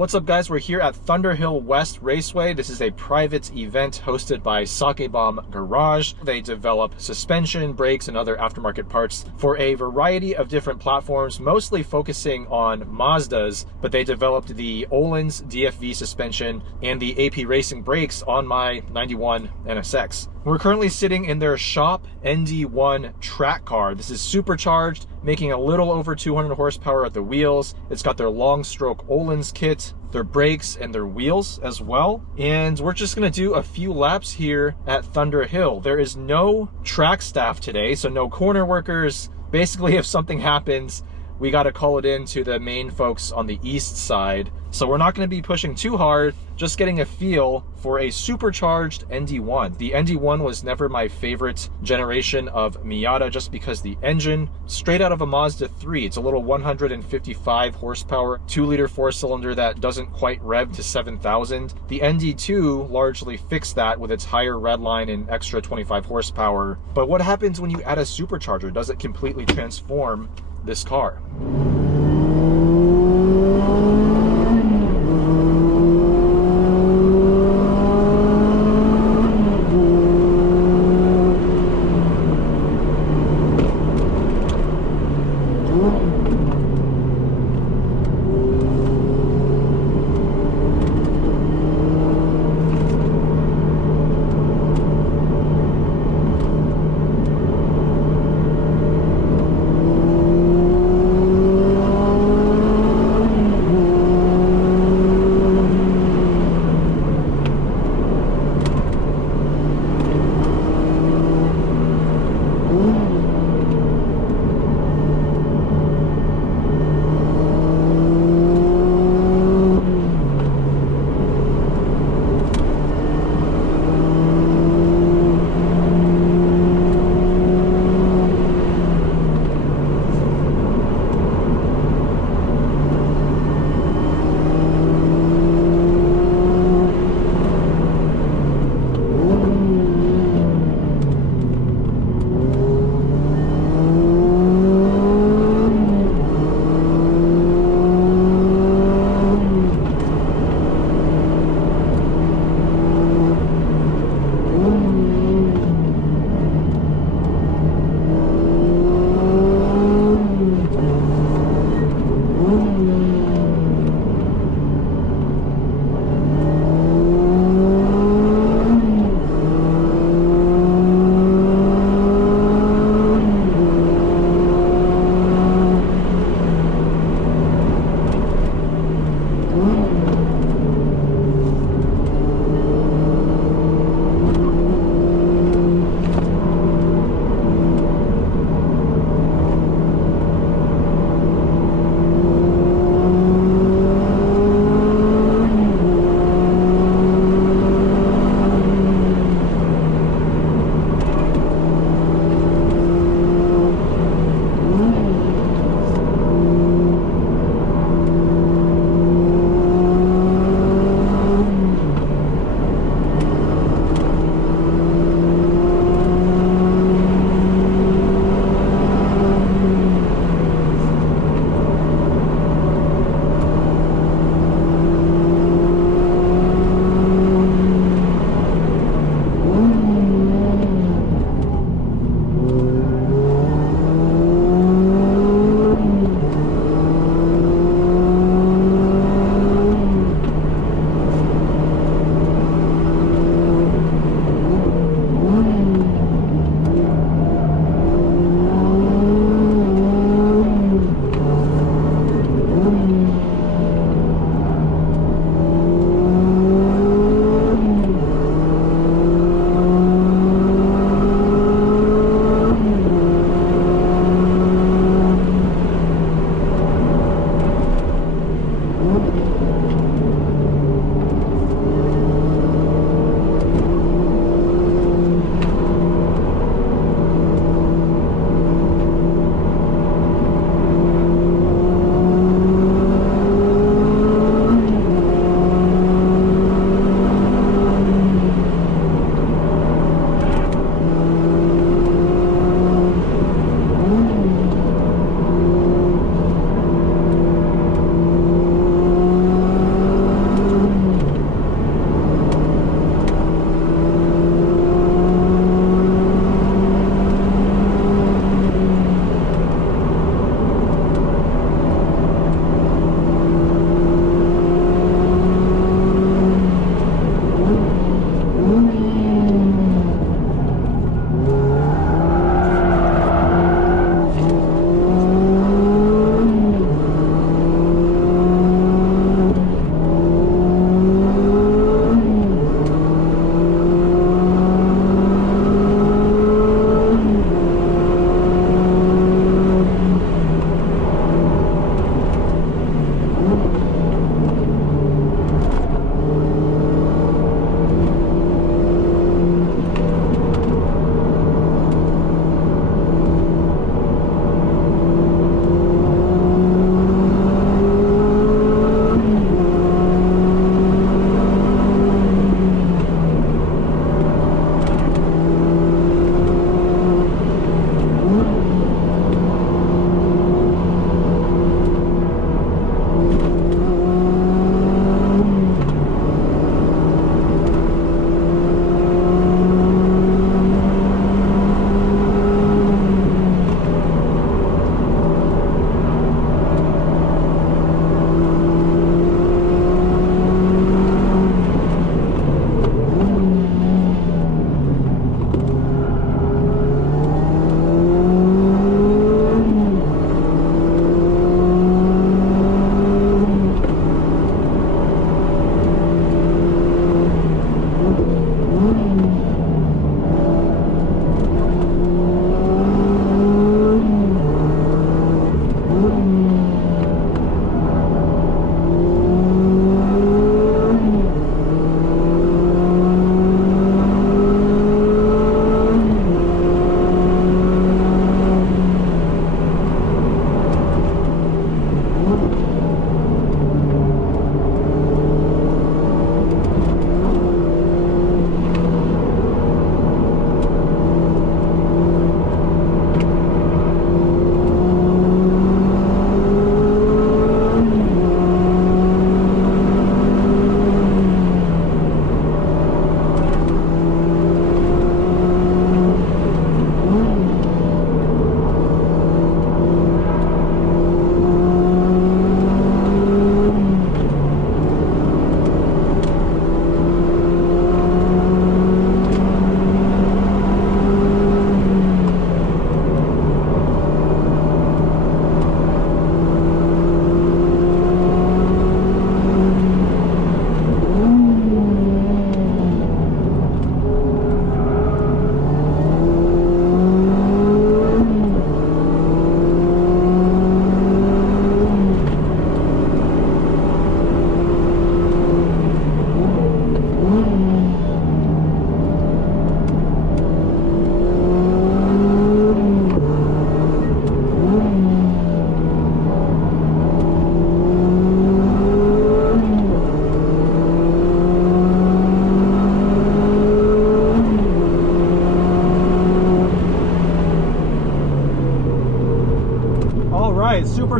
What's up, guys? We're here at Thunderhill West Raceway. This is a private event hosted by Sakebomb Garage. They develop suspension, brakes, and other aftermarket parts for a variety of different platforms, mostly focusing on Mazdas, but they developed the Öhlins DFV suspension and the AP Racing brakes on my 91 NSX. We're currently sitting in their shop ND1 track car. This is supercharged, making a little over 200 horsepower at the wheels. It's got their long stroke Öhlins kit, their brakes, and their wheels as well. And we're just gonna do a few laps here at Thunderhill. There is no track staff today, so no corner workers. Basically, if something happens, we got to call it in to the main folks on the east side. So we're not going to be pushing too hard, just getting a feel for a supercharged ND1. The ND1 was never my favorite generation of Miata just because the engine, straight out of a Mazda 3, it's a little 155 horsepower, 2-liter 4-cylinder that doesn't quite rev to 7,000. The ND2 largely fixed that with its higher redline and extra 25 horsepower. But what happens when you add a supercharger? Does it completely transform this car?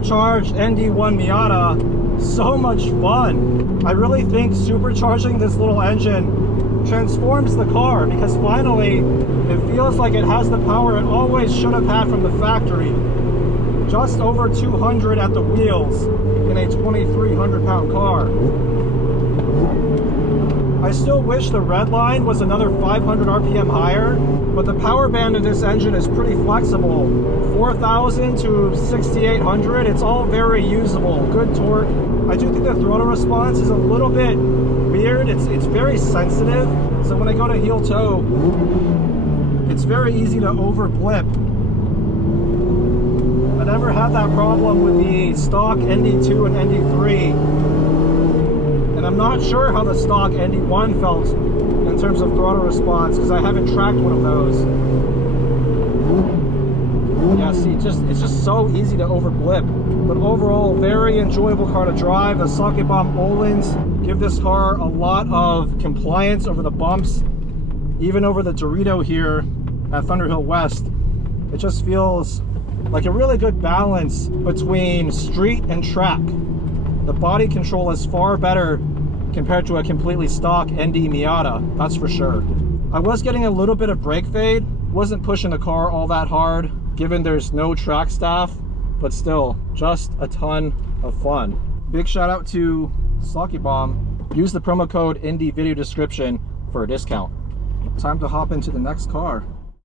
supercharged ND1 Miata so much fun. I really think supercharging this little engine transforms the car, because finally it feels like it has the power it always should have had from the factory. Just over 200 at the wheels in a 2,300 pound car. I still wish the red line was another 500 RPM higher, but the power band of this engine is pretty flexible. 4,000 to 6,800, it's all very usable, good torque. I do think the throttle response is a little bit weird. It's very sensitive, so when I go to heel toe, it's very easy to over blip. I never had that problem with the stock ND2 and ND3, and I'm not sure how the stock ND1 felt in terms of throttle response, because I haven't tracked one of those. Yeah, see, it's just so easy to over blip, but overall very enjoyable car to drive. The Sakebomb Öhlins give this car a lot of compliance over the bumps, even over the Dorito here at Thunderhill West. It just feels like a really good balance between street and track. The body control is far better compared to a completely stock ND Miata, that's for sure. I was getting a little bit of brake fade, wasn't pushing the car all that hard given there's no track staff, but still just a ton of fun. Big shout out to Sakebomb. Use the promo code in the video description for a discount. Time to hop into the next car.